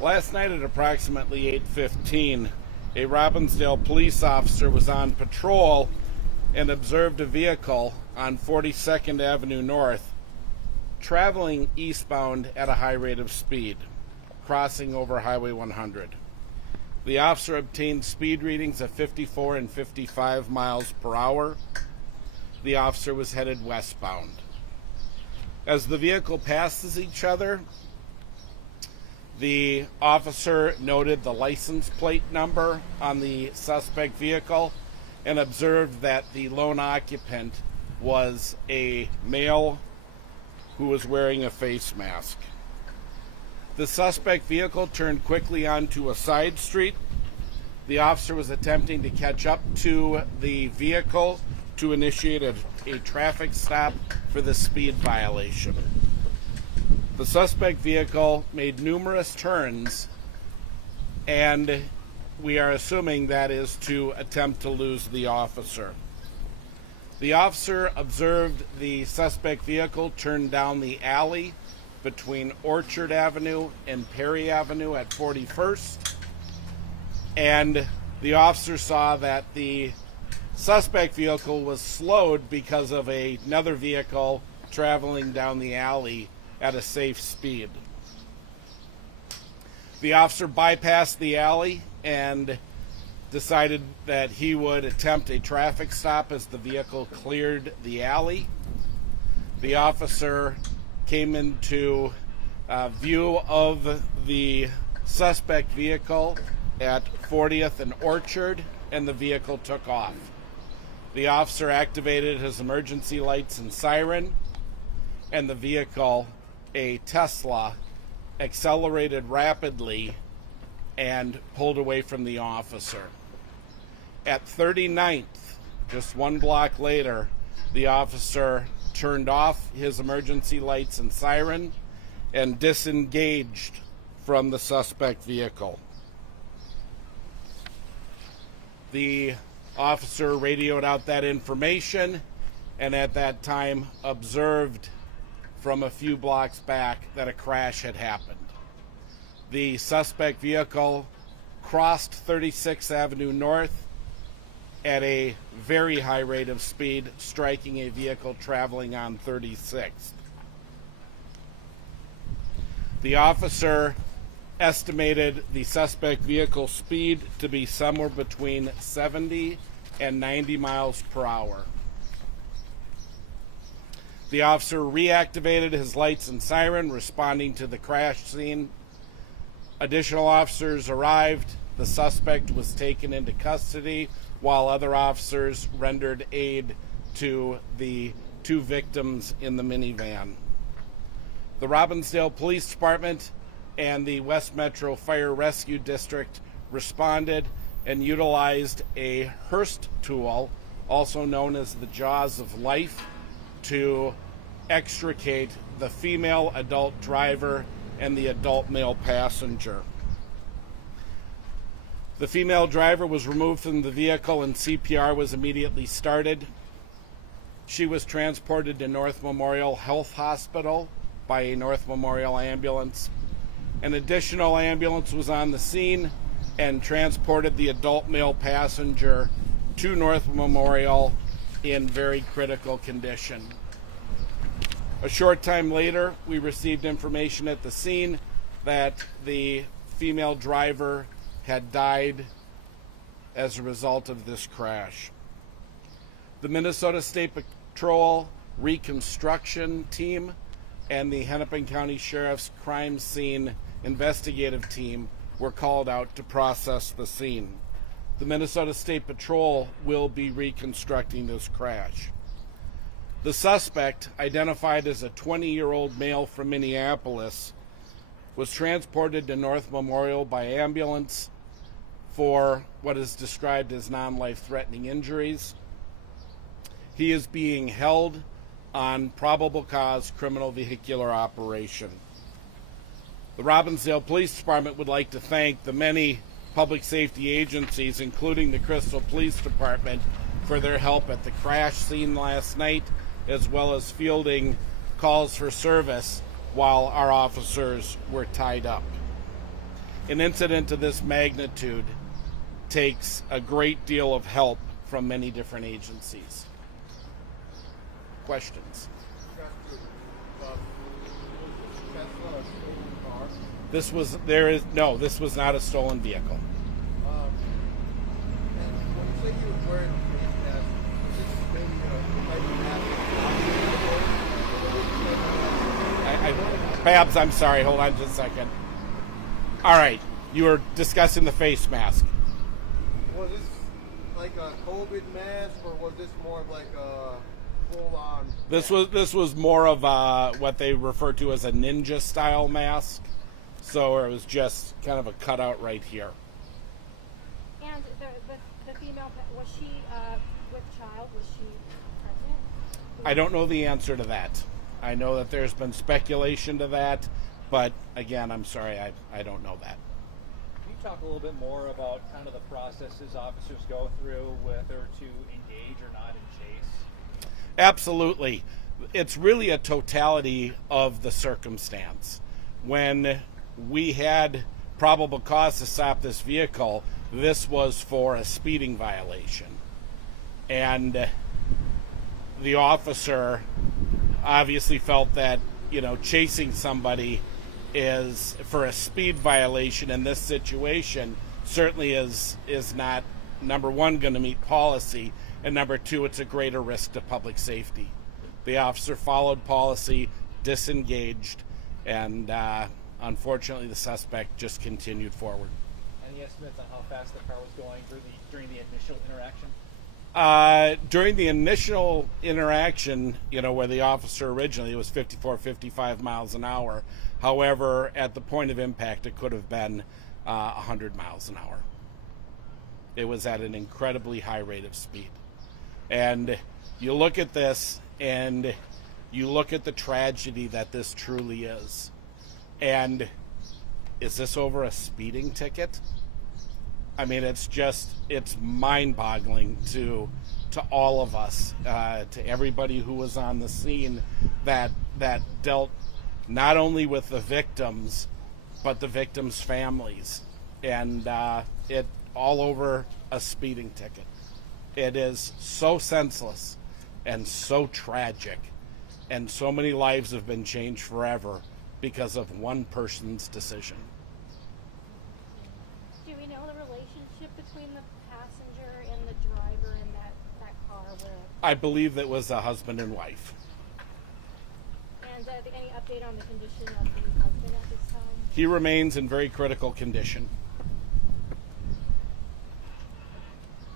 Last night at approximately 8:15, a Robbinsdale police officer was on patrol and observed a vehicle on 42nd Avenue North traveling eastbound at a high rate of speed, crossing over Highway 100. The officer obtained speed readings of 54 and 55 miles per hour. The officer was headed westbound. As the vehicle passes each other, the officer noted the license plate number on the suspect vehicle and observed that the lone occupant was a male who was wearing a face mask. The suspect vehicle turned quickly onto a side street. The officer was attempting to catch up to the vehicle to initiate a traffic stop for the speed violation. The suspect vehicle made numerous turns, and we are assuming that is to attempt to lose the officer. The officer observed the suspect vehicle turn down the alley between Orchard Avenue and Perry Avenue at 41st, and the officer saw that the suspect vehicle was slowed because of another vehicle traveling down the alley at a safe speed. The officer bypassed the alley and decided that he would attempt a traffic stop as the vehicle cleared the alley. The officer came into view of the suspect vehicle at 40th and Orchard, and the vehicle took off. The officer activated his emergency lights and siren, and the vehicle, a Tesla, accelerated rapidly and pulled away from the officer. At 39th, just one block later, the officer turned off his emergency lights and siren and disengaged from the suspect vehicle. The officer radioed out that information and at that time observed from a few blocks back that a crash had happened. The suspect vehicle crossed 36th Avenue North at a very high rate of speed, striking a vehicle traveling on 36th. The officer estimated the suspect vehicle speed to be somewhere between 70 and 90 miles per hour. The officer reactivated his lights and siren, responding to the crash scene. Additional officers arrived. The suspect was taken into custody while other officers rendered aid to the two victims in the minivan. The Robbinsdale Police Department and the West Metro Fire Rescue District responded and utilized a Hearst tool, also known as the Jaws of Life, to extricate the female adult driver and the adult male passenger. The female driver was removed from the vehicle and CPR was immediately started. She was transported to North Memorial Health Hospital by a North Memorial ambulance. An additional ambulance was on the scene and transported the adult male passenger to North Memorial in very critical condition. A short time later, we received information at the scene that the female driver had died as a result of this crash. The Minnesota State Patrol Reconstruction Team and the Hennepin County Sheriff's Crime Scene Investigative Team were called out to process the scene. The Minnesota State Patrol will be reconstructing this crash. The suspect, identified as a 20-year-old male from Minneapolis, was transported to North Memorial by ambulance for what is described as non-life-threatening injuries. He is being held on probable cause criminal vehicular operation. The Robbinsdale Police Department would like to thank the many public safety agencies, including the Crystal Police Department, for their help at the crash scene last night, as well as fielding calls for service while our officers were tied up. an incident of this magnitude takes a great deal of help from many different agencies. Questions? This was not a stolen vehicle. When you say you were wearing a face mask, is this maybe a type of mask? Babs, I'm sorry. Hold on just a second. All right, you were discussing the face mask. Was this like a COVID mask, or was this more of like a full-on? This was more of what they refer to as a ninja style mask. So it was just kind of a cutout right here. And the female, was she with child? Was she pregnant? I don't know the answer to that. I know that there's been speculation to that, but again, I'm sorry, I don't know that. Can you talk a little bit more about kind of the processes officers go through, whether to engage or not in chase? Absolutely. It's really a totality of the circumstance. When we had probable cause to stop this vehicle, this was for a speeding violation. And the officer obviously felt that, chasing somebody is for a speed violation in this situation certainly is not, number one, going to meet policy, and number two, it's a greater risk to public safety. The officer followed policy, disengaged, and unfortunately the suspect just continued forward. Any estimates on how fast the car was going during the initial interaction? During the initial interaction, where the officer originally was 54, 55 miles an hour. However, at the point of impact, it could have been 100 miles an hour. It was at an incredibly high rate of speed. And you look at this, and you look at the tragedy that this truly is. And is this over a speeding ticket? I mean, it's mind-boggling to all of us, to everybody who was on the scene that dealt not only with the victims, but the victims' families, and it all over a speeding ticket. It is so senseless and so tragic, and so many lives have been changed forever because of one person's decision. Do we know the relationship between the passenger and the driver in that car? I believe it was a husband and wife. And any update on the condition of the husband at this time? He remains in very critical condition.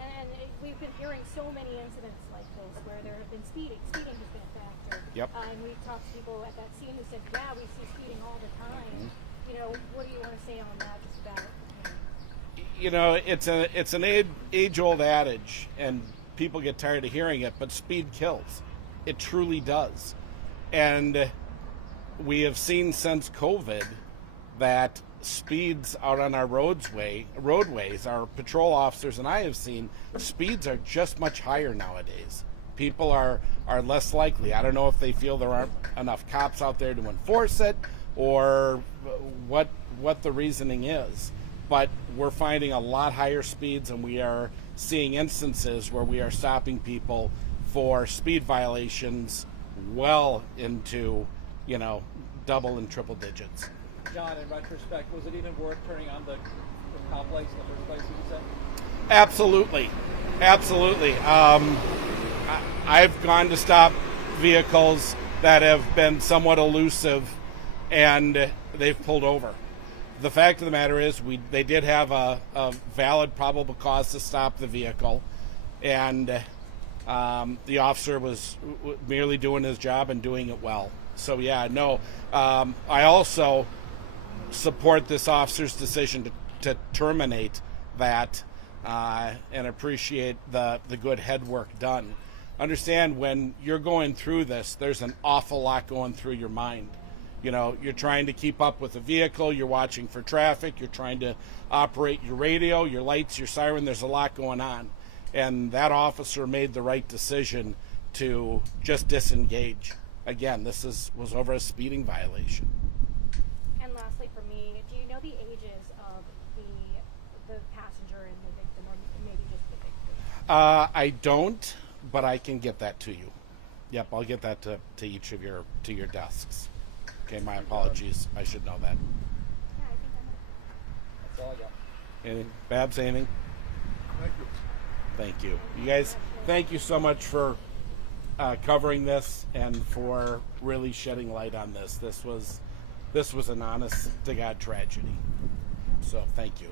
And we've been hearing so many incidents like this where there have been speeding. Speeding has been a factor. Yep. And we've talked to people at that scene who said, yeah, we see speeding all the time. What do you want to say on that, just about? It's an age-old adage, and people get tired of hearing it, but speed kills. It truly does. And we have seen since COVID that speeds out on our roadways, our patrol officers and I have seen, speeds are just much higher nowadays. People are less likely. I don't know if they feel there aren't enough cops out there to enforce it, or what the reasoning is. But we're finding a lot higher speeds, and we are seeing instances where we are stopping people for speed violations well into, double and triple digits. John, in retrospect, was it even worth turning on the cop lights in the first place, you said? Absolutely. I've gone to stop vehicles that have been somewhat elusive, and they've pulled over. The fact of the matter is, they did have a valid probable cause to stop the vehicle, and the officer was merely doing his job and doing it well. So I also support this officer's decision to terminate that, and appreciate the good head work done. Understand, when you're going through this, there's an awful lot going through your mind. You're trying to keep up with the vehicle, you're watching for traffic, you're trying to operate your radio, your lights, your siren. There's a lot going on. And that officer made the right decision to just disengage. Again, this was over a speeding violation. And lastly for me, do you know the ages of the passenger and the victim, or maybe just the victim? I don't, but I can get that to you. Yep, I'll get that to each of your desks. Okay, my apologies. I should know that. Yeah, I think I know. That's all I got. Anything? Babs, anything? Thank you. Thank you. You guys, thank you so much for covering this and for really shedding light on this. This was an honest to God tragedy. So thank you.